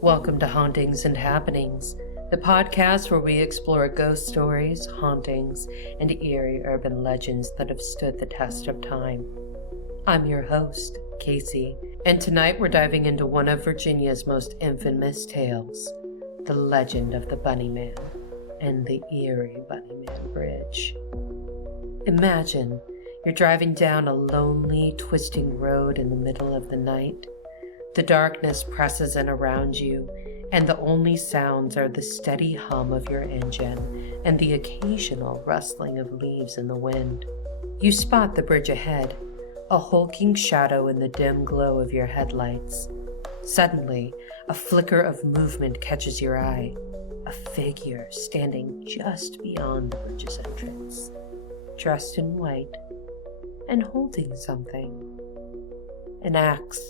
Welcome to Hauntings and Happenings, the podcast where we explore ghost stories, hauntings, and eerie urban legends that have stood the test of time. I'm your host, Kasey, and tonight we're diving into one of Virginia's most infamous tales, the legend of the Bunny Man and the eerie Bunny Man Bridge. Imagine you're driving down a lonely, twisting road in the middle of the night. The darkness presses in around you, and the only sounds are the steady hum of your engine and the occasional rustling of leaves in the wind. You spot the bridge ahead, a hulking shadow in the dim glow of your headlights. Suddenly, a flicker of movement catches your eye, a figure standing just beyond the bridge's entrance, dressed in white and holding something. An axe.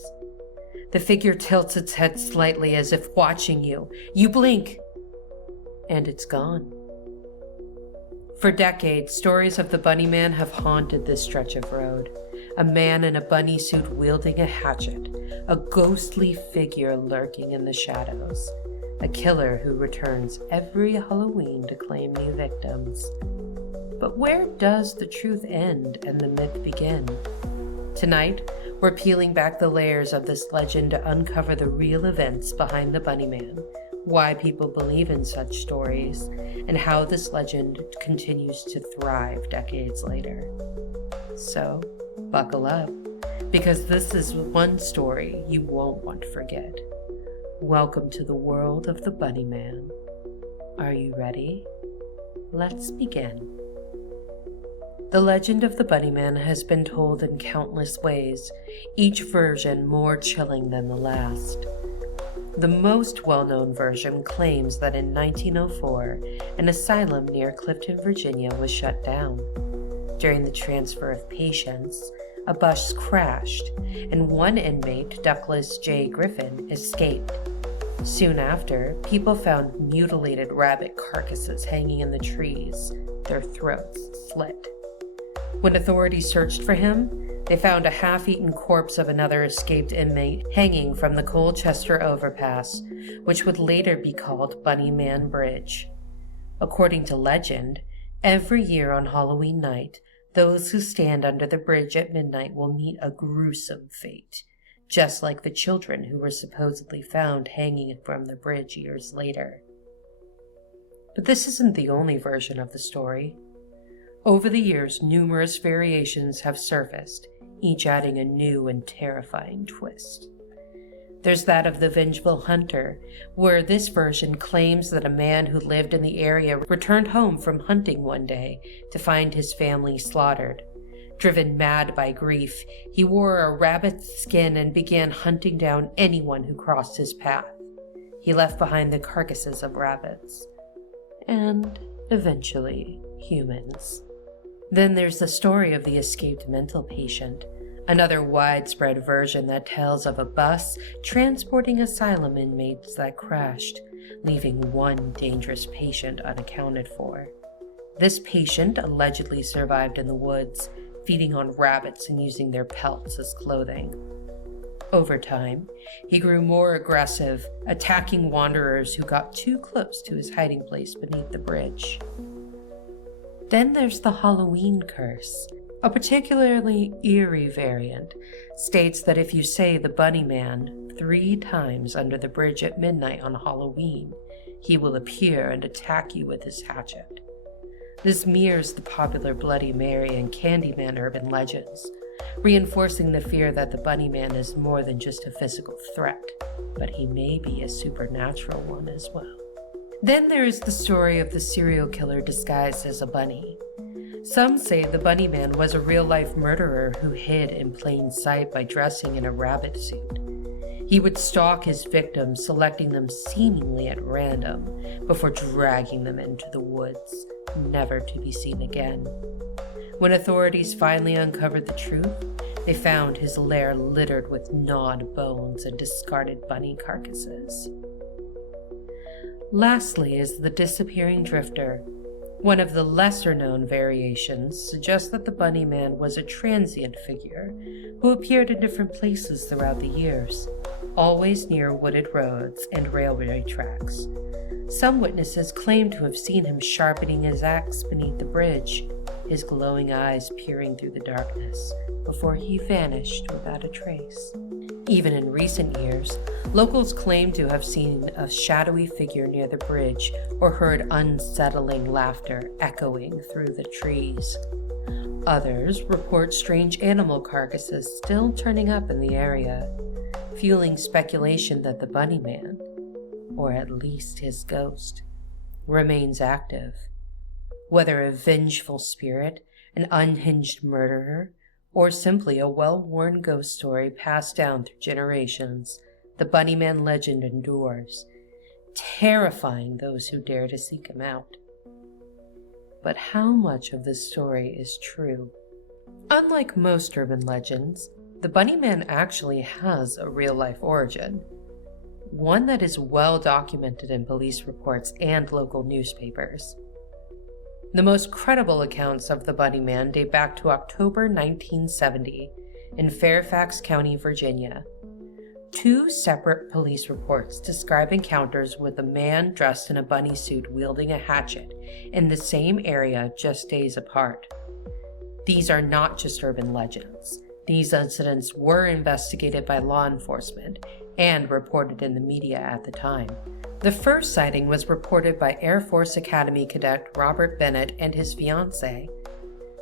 The figure tilts its head slightly as if watching you. You blink, and it's gone. For decades, stories of the Bunny Man have haunted this stretch of road. A man in a bunny suit wielding a hatchet, a ghostly figure lurking in the shadows, a killer who returns every Halloween to claim new victims. But where does the truth end and the myth begin? Tonight, we're peeling back the layers of this legend to uncover the real events behind the Bunny Man, why people believe in such stories, and how this legend continues to thrive decades later. So, buckle up, because this is one story you won't want to forget. Welcome to the world of the Bunny Man. Are you ready? Let's begin. The legend of the Bunny Man has been told in countless ways, each version more chilling than the last. The most well-known version claims that in 1904, an asylum near Clifton, Virginia was shut down. During the transfer of patients, a bus crashed, and one inmate, Douglas J. Griffin, escaped. Soon after, people found mutilated rabbit carcasses hanging in the trees, their throats slit. When authorities searched for him, they found a half-eaten corpse of another escaped inmate hanging from the Colchester overpass, which would later be called Bunny Man Bridge. According to legend, every year on Halloween night, those who stand under the bridge at midnight will meet a gruesome fate, just like the children who were supposedly found hanging from the bridge years later. But this isn't the only version of the story. Over the years, numerous variations have surfaced, each adding a new and terrifying twist. There's that of the vengeful hunter, where this version claims that a man who lived in the area returned home from hunting one day to find his family slaughtered. Driven mad by grief, he wore a rabbit's skin and began hunting down anyone who crossed his path. He left behind the carcasses of rabbits, and eventually humans. Then there's the story of the escaped mental patient, another widespread version that tells of a bus transporting asylum inmates that crashed, leaving one dangerous patient unaccounted for. This patient allegedly survived in the woods, feeding on rabbits and using their pelts as clothing. Over time, he grew more aggressive, attacking wanderers who got too close to his hiding place beneath the bridge. Then there's the Halloween curse. A particularly eerie variant states that if you say the Bunny Man 3 times under the bridge at midnight on Halloween, he will appear and attack you with his hatchet. This mirrors the popular Bloody Mary and Candyman urban legends, reinforcing the fear that the Bunny Man is more than just a physical threat, but he may be a supernatural one as well. Then there is the story of the serial killer disguised as a bunny. Some say the Bunny Man was a real-life murderer who hid in plain sight by dressing in a rabbit suit. He would stalk his victims, selecting them seemingly at random, before dragging them into the woods, never to be seen again. When authorities finally uncovered the truth, they found his lair littered with gnawed bones and discarded bunny carcasses. Lastly is the disappearing drifter. One of the lesser-known variations suggests that the Bunny Man was a transient figure who appeared in different places throughout the years. always near wooded roads and railway tracks. Some witnesses claim to have seen him sharpening his axe beneath the bridge, his glowing eyes peering through the darkness, before he vanished without a trace. Even in recent years, locals claim to have seen a shadowy figure near the bridge or heard unsettling laughter echoing through the trees. Others report strange animal carcasses still turning up in the area, fueling speculation that the Bunny Man, or at least his ghost, remains active. Whether a vengeful spirit, an unhinged murderer, or simply a well-worn ghost story passed down through generations, the Bunny Man legend endures, terrifying those who dare to seek him out. But how much of this story is true? Unlike most urban legends, the Bunny Man actually has a real-life origin, one that is well documented in police reports and local newspapers. The most credible accounts of the Bunny Man date back to October 1970 in Fairfax County, Virginia. Two separate police reports describe encounters with a man dressed in a bunny suit wielding a hatchet in the same area just days apart. These are not just urban legends. These incidents were investigated by law enforcement and reported in the media at the time. The first sighting was reported by Air Force Academy cadet Robert Bennett and his fiancée.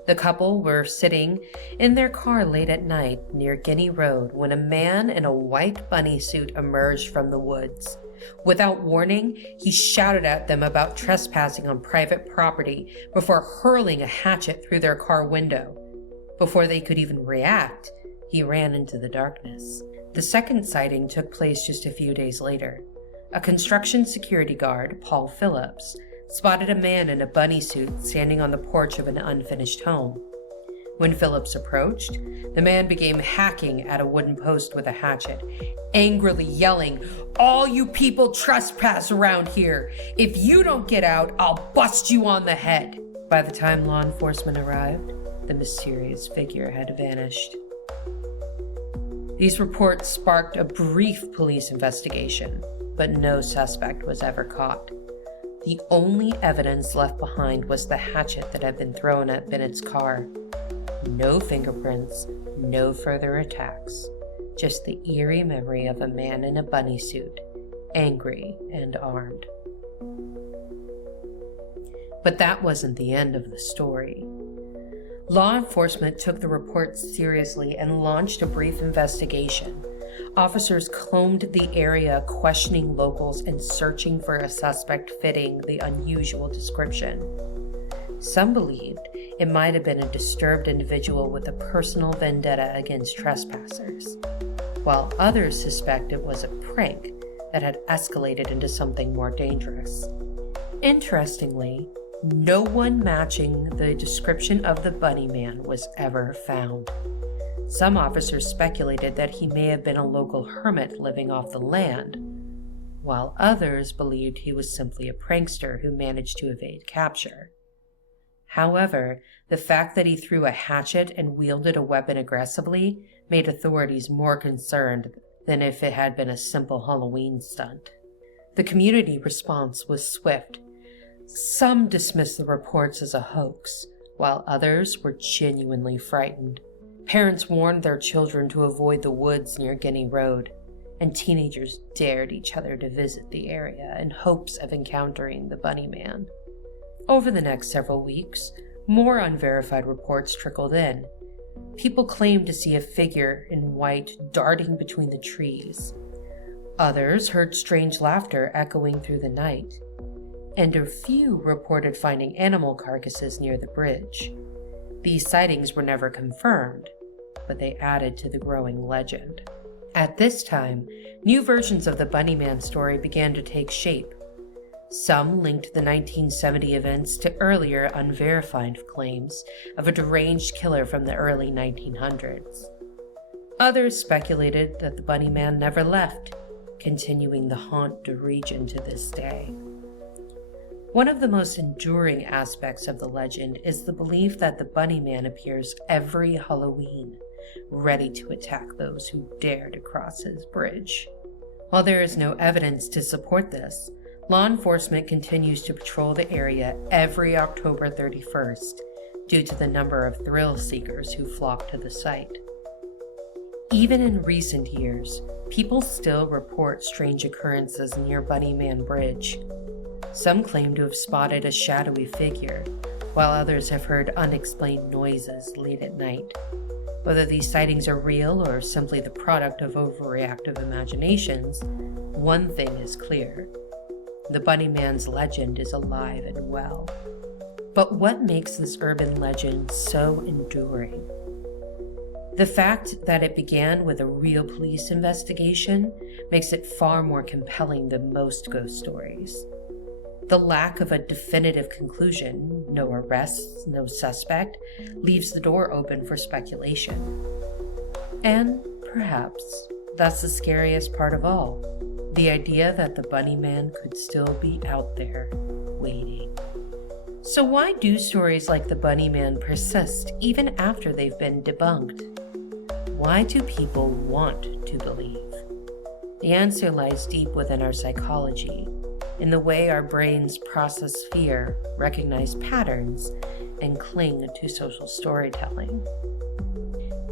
The couple were sitting in their car late at night near Guinea Road when a man in a white bunny suit emerged from the woods. Without warning, he shouted at them about trespassing on private property before hurling a hatchet through their car window. Before they could even react, he ran into the darkness. The second sighting took place just a few days later. A construction security guard, Paul Phillips, spotted a man in a bunny suit standing on the porch of an unfinished home. When Phillips approached, the man began hacking at a wooden post with a hatchet, angrily yelling, "All you people trespass around here. If you don't get out, I'll bust you on the head." By the time law enforcement arrived, the mysterious figure had vanished. These reports sparked a brief police investigation, but no suspect was ever caught. The only evidence left behind was the hatchet that had been thrown at Bennett's car. No fingerprints, no further attacks, just the eerie memory of a man in a bunny suit, angry and armed. But that wasn't the end of the story. Law enforcement took the reports seriously and launched a brief investigation. Officers combed the area, questioning locals and searching for a suspect fitting the unusual description. Some believed it might have been a disturbed individual with a personal vendetta against trespassers, while others suspect it was a prank that had escalated into something more dangerous. Interestingly, no one matching the description of the Bunny Man was ever found. Some officers speculated that he may have been a local hermit living off the land, while others believed he was simply a prankster who managed to evade capture. However, the fact that he threw a hatchet and wielded a weapon aggressively made authorities more concerned than if it had been a simple Halloween stunt. The community response was swift. Some dismissed the reports as a hoax, while others were genuinely frightened. Parents warned their children to avoid the woods near Guinea Road, and teenagers dared each other to visit the area in hopes of encountering the Bunny Man. Over the next several weeks, more unverified reports trickled in. People claimed to see a figure in white darting between the trees. Others heard strange laughter echoing through the night, and a few reported finding animal carcasses near the bridge. These sightings were never confirmed, but they added to the growing legend. At this time, new versions of the Bunny Man story began to take shape. Some linked the 1970 events to earlier unverified claims of a deranged killer from the early 1900s. Others speculated that the Bunny Man never left, continuing to haunt the region to this day. One of the most enduring aspects of the legend is the belief that the Bunny Man appears every Halloween, ready to attack those who dare to cross his bridge. While there is no evidence to support this, law enforcement continues to patrol the area every October 31st due to the number of thrill seekers who flock to the site. Even in recent years, people still report strange occurrences near Bunnyman Bridge. Some claim to have spotted a shadowy figure, while others have heard unexplained noises late at night. Whether these sightings are real or simply the product of overreactive imaginations, one thing is clear. The Bunnyman's legend is alive and well. But what makes this urban legend so enduring? The fact that it began with a real police investigation makes it far more compelling than most ghost stories. The lack of a definitive conclusion, no arrests, no suspect, leaves the door open for speculation. And perhaps that's the scariest part of all, the idea that the Bunnyman could still be out there, waiting. So why do stories like the Bunnyman persist even after they've been debunked? Why do people want to believe? The answer lies deep within our psychology, in the way our brains process fear, recognize patterns, and cling to social storytelling.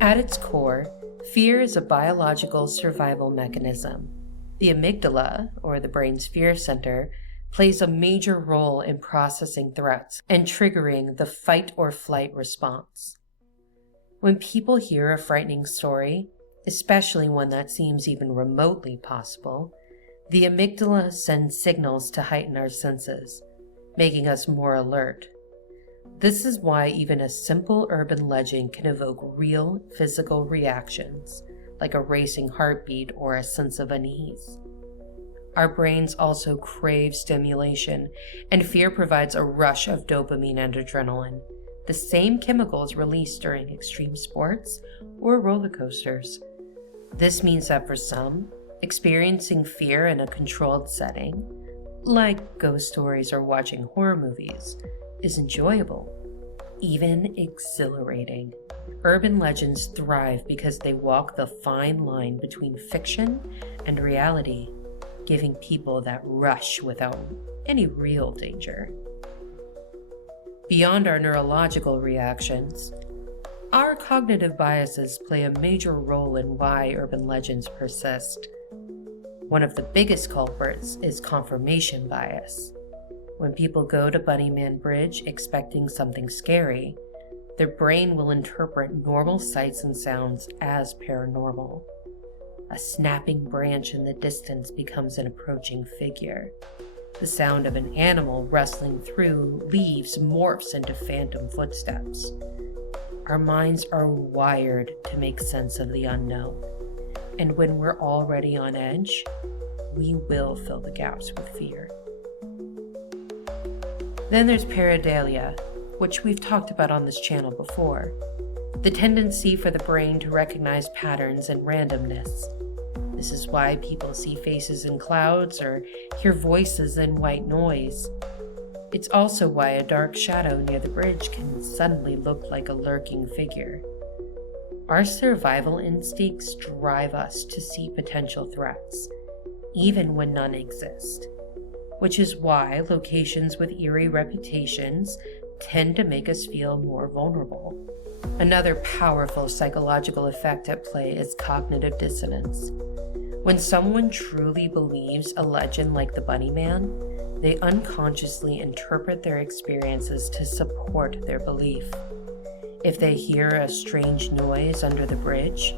At its core, fear is a biological survival mechanism. The amygdala, or the brain's fear center, plays a major role in processing threats and triggering the fight or flight response. When people hear a frightening story, especially one that seems even remotely possible, the amygdala sends signals to heighten our senses, making us more alert. This is why even a simple urban legend can evoke real physical reactions, like a racing heartbeat or a sense of unease. Our brains also crave stimulation, and fear provides a rush of dopamine and adrenaline, the same chemicals released during extreme sports or roller coasters. This means that for some, experiencing fear in a controlled setting, like ghost stories or watching horror movies, is enjoyable, even exhilarating. Urban legends thrive because they walk the fine line between fiction and reality, giving people that rush without any real danger. Beyond our neurological reactions, our cognitive biases play a major role in why urban legends persist. One of the biggest culprits is confirmation bias. When people go to Bunnyman Bridge expecting something scary, their brain will interpret normal sights and sounds as paranormal. A snapping branch in the distance becomes an approaching figure. The sound of an animal rustling through leaves morphs into phantom footsteps. Our minds are wired to make sense of the unknown, and when we're already on edge, we will fill the gaps with fear. Then there's pareidolia, which we've talked about on this channel before. The tendency for the brain to recognize patterns and randomness. This is why people see faces in clouds or hear voices in white noise. It's also why a dark shadow near the bridge can suddenly look like a lurking figure. Our survival instincts drive us to see potential threats, even when none exist, which is why locations with eerie reputations tend to make us feel more vulnerable. Another powerful psychological effect at play is cognitive dissonance. When someone truly believes a legend like the Bunnyman, they unconsciously interpret their experiences to support their belief. If they hear a strange noise under the bridge,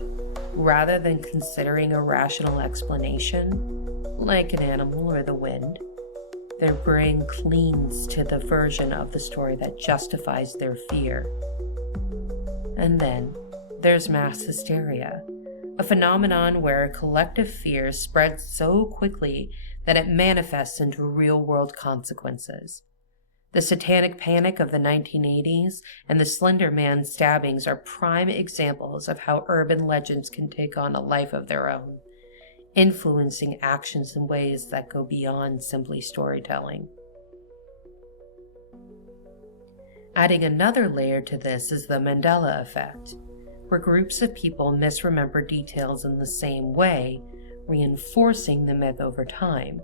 rather than considering a rational explanation, like an animal or the wind, their brain clings to the version of the story that justifies their fear. And then there's mass hysteria, a phenomenon where collective fear spreads so quickly that it manifests into real-world consequences. The satanic panic of the 1980s and the Slender Man stabbings are prime examples of how urban legends can take on a life of their own, influencing actions in ways that go beyond simply storytelling. Adding another layer to this is the Mandela effect, where groups of people misremember details in the same way, reinforcing the myth over time.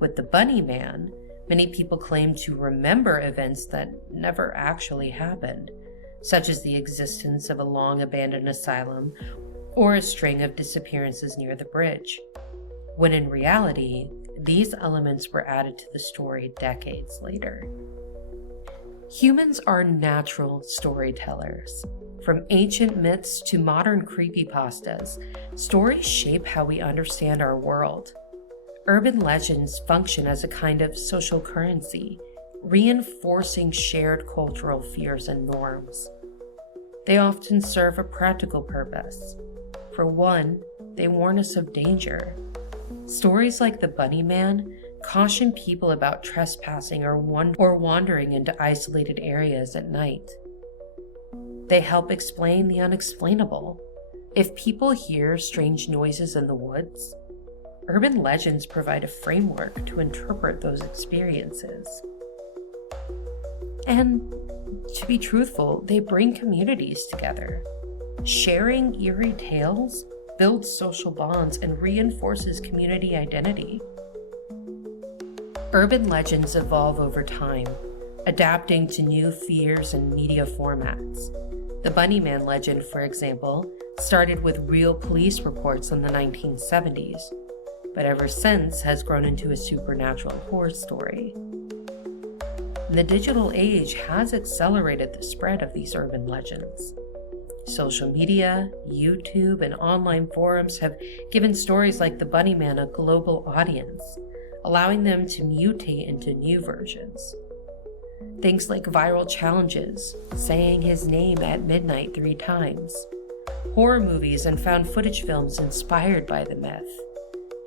With the Bunny Man, many people claim to remember events that never actually happened, such as the existence of a long-abandoned asylum or a string of disappearances near the bridge, when in reality, these elements were added to the story decades later. Humans are natural storytellers. From ancient myths to modern creepypastas, stories shape how we understand our world. Urban legends function as a kind of social currency, reinforcing shared cultural fears and norms. They often serve a practical purpose. For one, they warn us of danger. Stories like the Bunny Man caution people about trespassing or wandering into isolated areas at night. They help explain the unexplainable. If people hear strange noises in the woods, urban legends provide a framework to interpret those experiences. And to be truthful, they bring communities together. Sharing eerie tales builds social bonds and reinforces community identity. Urban legends evolve over time, adapting to new fears and media formats. The Bunny Man legend, for example, started with real police reports in the 1970s, but ever since has grown into a supernatural horror story. The digital age has accelerated the spread of these urban legends. Social media, YouTube, and online forums have given stories like the Bunny Man a global audience, allowing them to mutate into new versions. Things like viral challenges, saying his name at midnight 3 times, horror movies and found footage films inspired by the myth,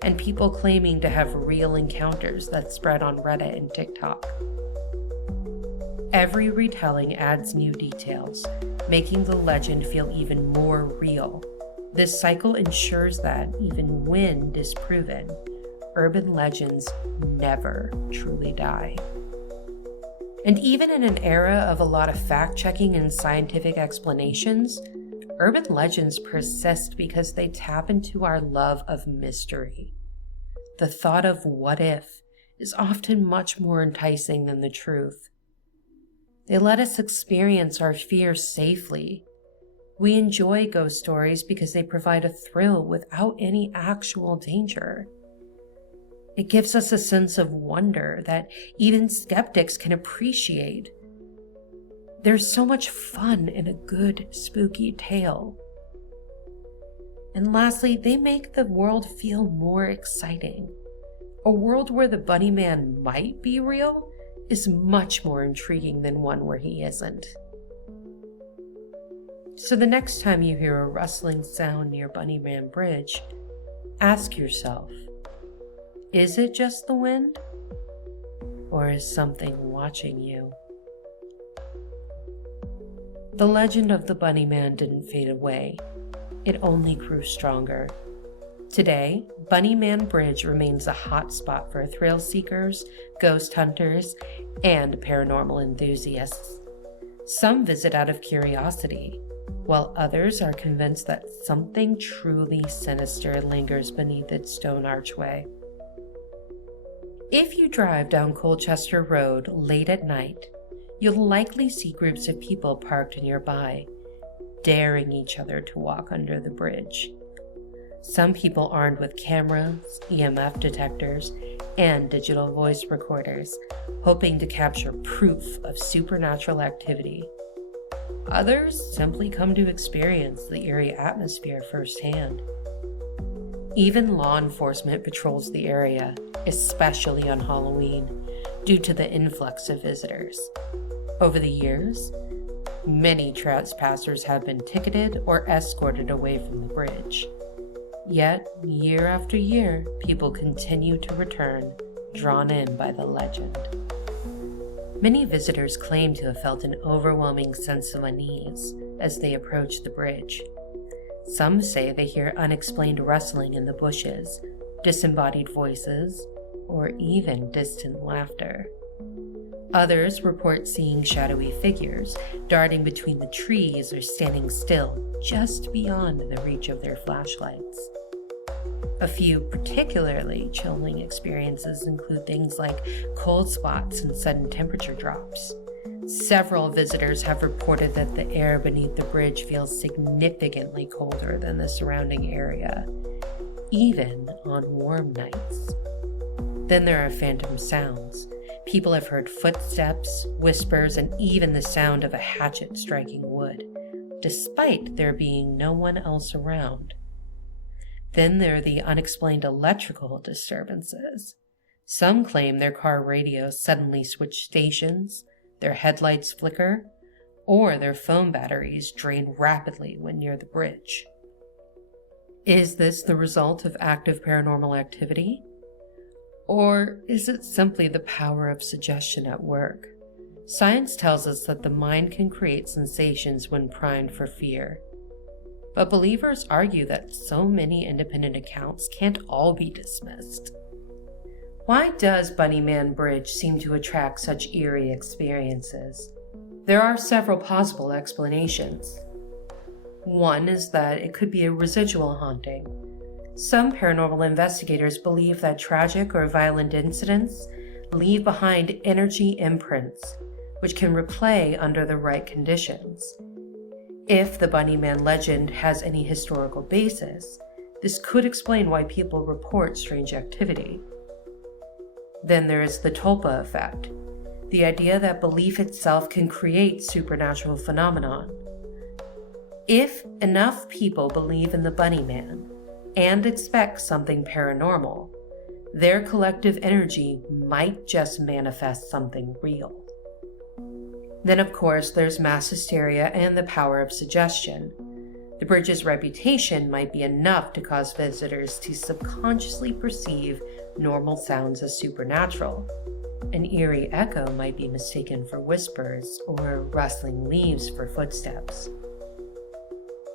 and people claiming to have real encounters that spread on Reddit and TikTok. Every retelling adds new details, making the legend feel even more real. This cycle ensures that, even when disproven, urban legends never truly die. And even in an era of a lot of fact-checking and scientific explanations, urban legends persist because they tap into our love of mystery. The thought of what if is often much more enticing than the truth. They let us experience our fears safely. We enjoy ghost stories because they provide a thrill without any actual danger. It gives us a sense of wonder that even skeptics can appreciate. There's so much fun in a good, spooky tale. And lastly, they make the world feel more exciting. A world where the Bunny Man might be real is much more intriguing than one where he isn't. So the next time you hear a rustling sound near Bunny Man Bridge, ask yourself, is it just the wind? Or is something watching you? The legend of the Bunny Man didn't fade away. It only grew stronger. Today, Bunny Man Bridge remains a hot spot for thrill seekers, ghost hunters, and paranormal enthusiasts. Some visit out of curiosity, while others are convinced that something truly sinister lingers beneath its stone archway. If you drive down Colchester Road late at night, you'll likely see groups of people parked nearby, daring each other to walk under the bridge. Some people armed with cameras, EMF detectors, and digital voice recorders, hoping to capture proof of supernatural activity. Others simply come to experience the eerie atmosphere firsthand. Even law enforcement patrols the area, especially on Halloween, due to the influx of visitors. Over the years, many trespassers have been ticketed or escorted away from the bridge. Yet, year after year, people continue to return, drawn in by the legend. Many visitors claim to have felt an overwhelming sense of unease as they approach the bridge. Some say they hear unexplained rustling in the bushes, disembodied voices, or even distant laughter. Others report seeing shadowy figures darting between the trees or standing still just beyond the reach of their flashlights. A few particularly chilling experiences include things like cold spots and sudden temperature drops. Several visitors have reported that the air beneath the bridge feels significantly colder than the surrounding area, even on warm nights. Then there are phantom sounds. People have heard footsteps, whispers, and even the sound of a hatchet striking wood, despite there being no one else around. Then there are the unexplained electrical disturbances. Some claim their car radios suddenly switch stations, their headlights flicker, or their phone batteries drain rapidly when near the bridge. Is this the result of active paranormal activity? Or is it simply the power of suggestion at work? Science tells us that the mind can create sensations when primed for fear. But believers argue that so many independent accounts can't all be dismissed. Why does Bunnyman Bridge seem to attract such eerie experiences? There are several possible explanations. One is that it could be a residual haunting. Some paranormal investigators believe that tragic or violent incidents leave behind energy imprints, which can replay under the right conditions. If the Bunnyman legend has any historical basis, this could explain why people report strange activity. Then there is the tulpa effect, the idea that belief itself can create supernatural phenomenon. If enough people believe in the Bunnyman and expect something paranormal, their collective energy might just manifest something real. Then, of course, there's mass hysteria and the power of suggestion. The bridge's reputation might be enough to cause visitors to subconsciously perceive normal sounds as supernatural. An eerie echo might be mistaken for whispers or rustling leaves for footsteps.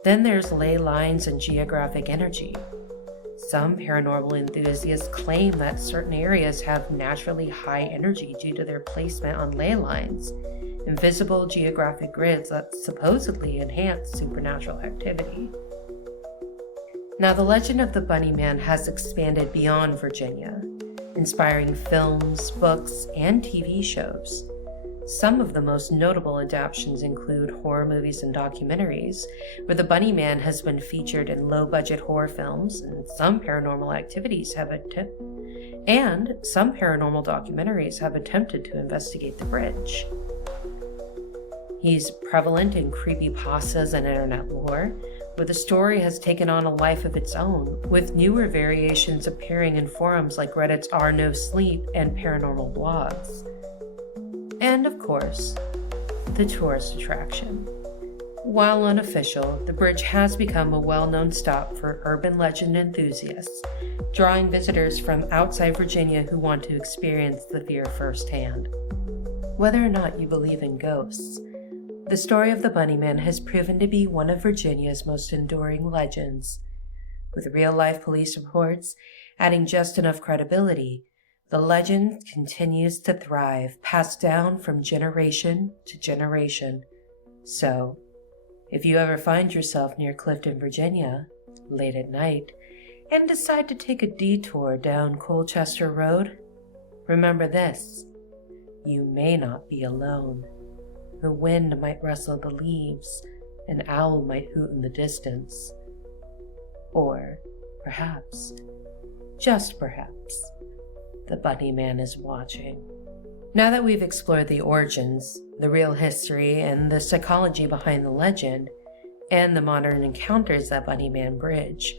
Then there's ley lines and geographic energy. Some paranormal enthusiasts claim that certain areas have naturally high energy due to their placement on ley lines, invisible geographic grids that supposedly enhance supernatural activity. Now, the legend of the Bunnyman has expanded beyond Virginia, inspiring films, books, and TV shows. Some of the most notable adaptations include horror movies and documentaries, where the Bunnyman has been featured in low-budget horror films, and some paranormal documentaries have attempted to investigate the bridge. He's prevalent in creepypastas and internet lore, where the story has taken on a life of its own, with newer variations appearing in forums like Reddit's R No Sleep and paranormal blogs. And of course, the tourist attraction. While unofficial, the bridge has become a well-known stop for urban legend enthusiasts, drawing visitors from outside Virginia who want to experience the fear firsthand. Whether or not you believe in ghosts, the story of the Bunnyman has proven to be one of Virginia's most enduring legends. With real-life police reports adding just enough credibility, the legend continues to thrive, passed down from generation to generation. So, if you ever find yourself near Clifton, Virginia, late at night, and decide to take a detour down Colchester Road, remember this: you may not be alone. The wind might rustle the leaves, an owl might hoot in the distance. Or, perhaps, just perhaps, the Bunnyman is watching. Now that we've explored the origins, the real history, and the psychology behind the legend, and the modern encounters at Bunnyman Bridge,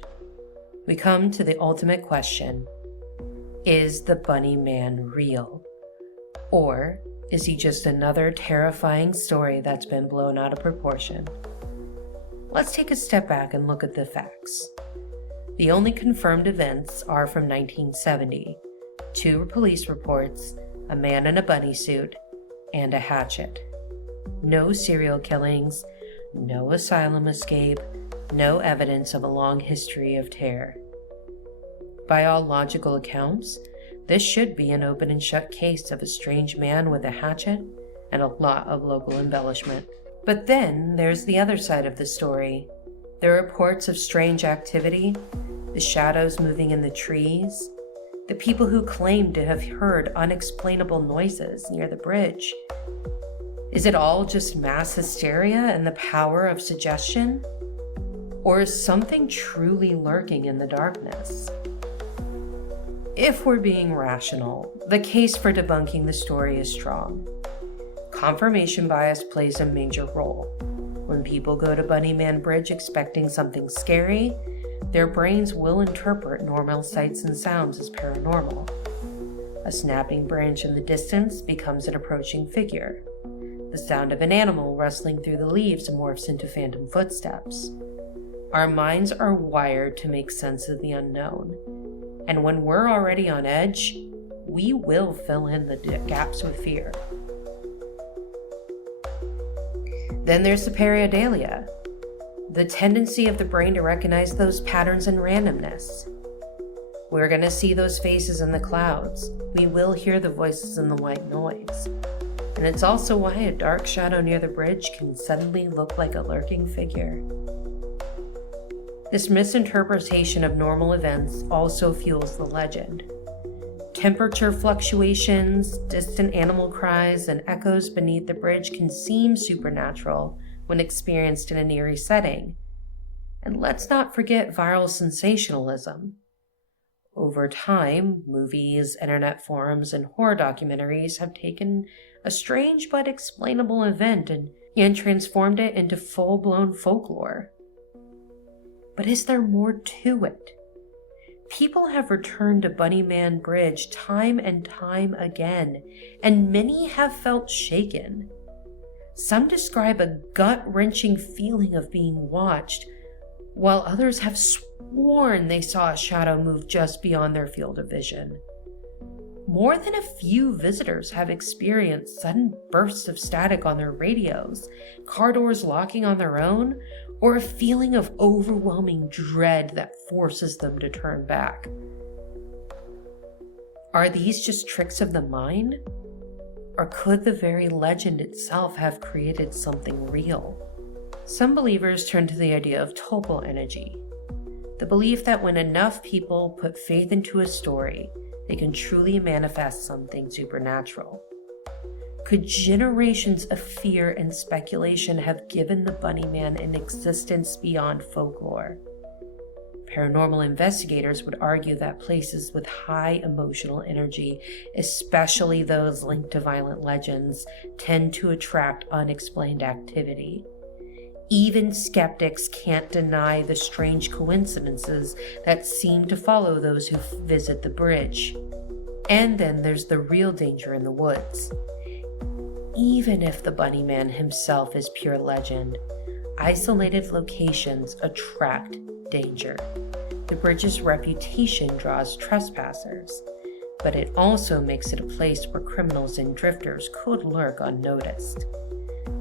we come to the ultimate question: is the Bunnyman real? Or is he just another terrifying story that's been blown out of proportion? Let's take a step back and look at the facts. The only confirmed events are from 1970, 2 police reports, a man in a bunny suit, and a hatchet. No serial killings, no asylum escape, no evidence of a long history of terror. By all logical accounts, This should be an open and shut case of a strange man with a hatchet and a lot of local embellishment. But then there's the other side of the story. The reports of strange activity, the shadows moving in the trees, the people who claim to have heard unexplainable noises near the bridge. Is it all just mass hysteria and the power of suggestion? Or is something truly lurking in the darkness? If we're being rational, the case for debunking the story is strong. Confirmation bias plays a major role. When people go to Bunnyman Bridge expecting something scary, their brains will interpret normal sights and sounds as paranormal. A snapping branch in the distance becomes an approaching figure. The sound of an animal rustling through the leaves morphs into phantom footsteps. Our minds are wired to make sense of the unknown. And when we're already on edge, we will fill in the gaps with fear. Then there's the pareidolia, the tendency of the brain to recognize those patterns and randomness. We're going to see those faces in the clouds. We will hear the voices in the white noise. And it's also why a dark shadow near the bridge can suddenly look like a lurking figure. This misinterpretation of normal events also fuels the legend. Temperature fluctuations, distant animal cries, and echoes beneath the bridge can seem supernatural when experienced in an eerie setting. And let's not forget viral sensationalism. Over time, movies, internet forums, and horror documentaries have taken a strange but explainable event and transformed it into full-blown folklore. But is there more to it? People have returned to Bunnyman Bridge time and time again, and many have felt shaken. Some describe a gut-wrenching feeling of being watched, while others have sworn they saw a shadow move just beyond their field of vision. More than a few visitors have experienced sudden bursts of static on their radios, car doors locking on their own, or a feeling of overwhelming dread that forces them to turn back. Are these just tricks of the mind? Or could the very legend itself have created something real? Some believers turn to the idea of topal energy, the belief that when enough people put faith into a story, they can truly manifest something supernatural. Could generations of fear and speculation have given the Bunnyman an existence beyond folklore? Paranormal investigators would argue that places with high emotional energy, especially those linked to violent legends, tend to attract unexplained activity. Even skeptics can't deny the strange coincidences that seem to follow those who visit the bridge. And then there's the real danger in the woods. Even if the Bunnyman himself is pure legend, isolated locations attract danger. The bridge's reputation draws trespassers, but it also makes it a place where criminals and drifters could lurk unnoticed.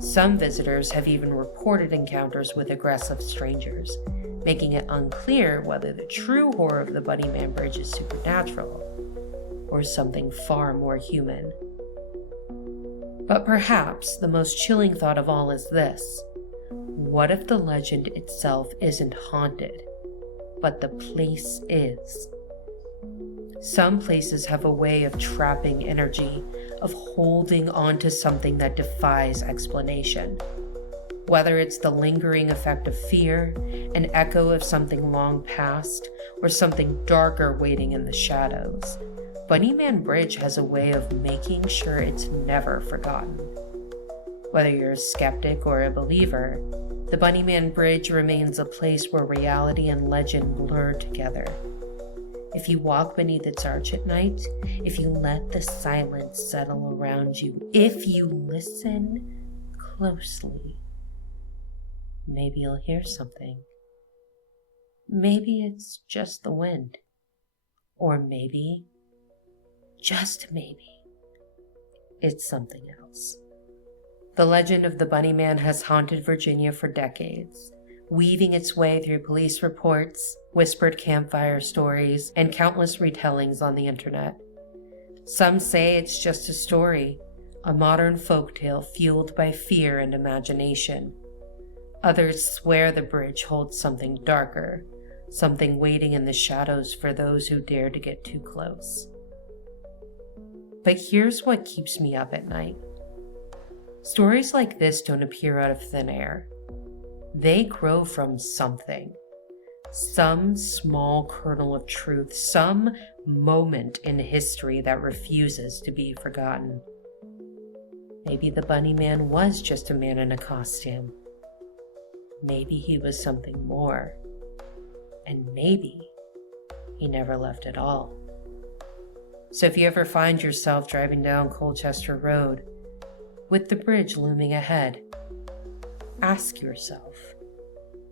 Some visitors have even reported encounters with aggressive strangers, making it unclear whether the true horror of the Bunnyman Bridge is supernatural or something far more human. But perhaps the most chilling thought of all is this: what if the legend itself isn't haunted, but the place is? Some places have a way of trapping energy, of holding on to something that defies explanation. Whether it's the lingering effect of fear, an echo of something long past, or something darker waiting in the shadows, Bunnyman Bridge has a way of making sure it's never forgotten. Whether you're a skeptic or a believer, the Bunnyman Bridge remains a place where reality and legend blur together. If you walk beneath its arch at night, if you let the silence settle around you, if you listen closely, maybe you'll hear something. Maybe it's just the wind. Or maybe, just maybe, it's something else. The legend of the Bunnyman has haunted Virginia for decades, weaving its way through police reports, whispered campfire stories, and countless retellings on the internet. Some say it's just a story, a modern folktale fueled by fear and imagination. Others swear the bridge holds something darker, something waiting in the shadows for those who dare to get too close. But here's what keeps me up at night. Stories like this don't appear out of thin air. They grow from something. Some small kernel of truth, some moment in history that refuses to be forgotten. Maybe the bunny man was just a man in a costume. Maybe he was something more. And maybe he never left at all. So if you ever find yourself driving down Colchester Road with the bridge looming ahead, ask yourself,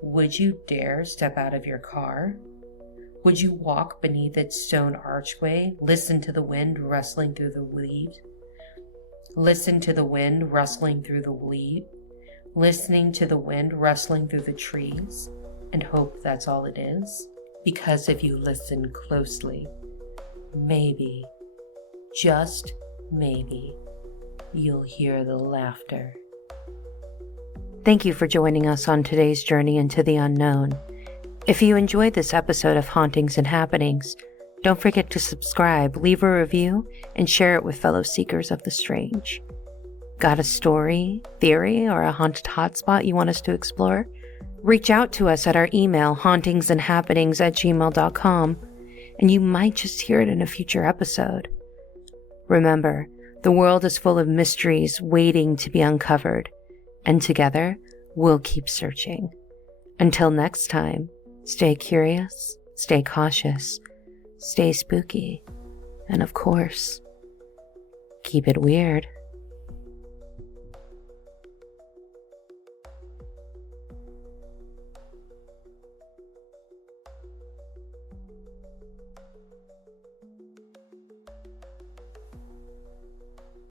would you dare step out of your car? Would you walk beneath its stone archway, listen to the wind rustling through the leaves? Listening to the wind rustling through the trees, and hope that's all it is? Because if you listen closely, maybe, just maybe, you'll hear the laughter. Thank you for joining us on today's journey into the unknown. If you enjoyed this episode of Hauntings and Happenings, don't forget to subscribe, leave a review, and share it with fellow seekers of the strange. Got a story, theory, or a haunted hotspot you want us to explore? Reach out to us at our email, hauntingsandhappenings@gmail.com, and you might just hear it in a future episode. Remember, the world is full of mysteries waiting to be uncovered, and together, we'll keep searching. Until next time, stay curious, stay cautious, stay spooky, and of course, keep it weird.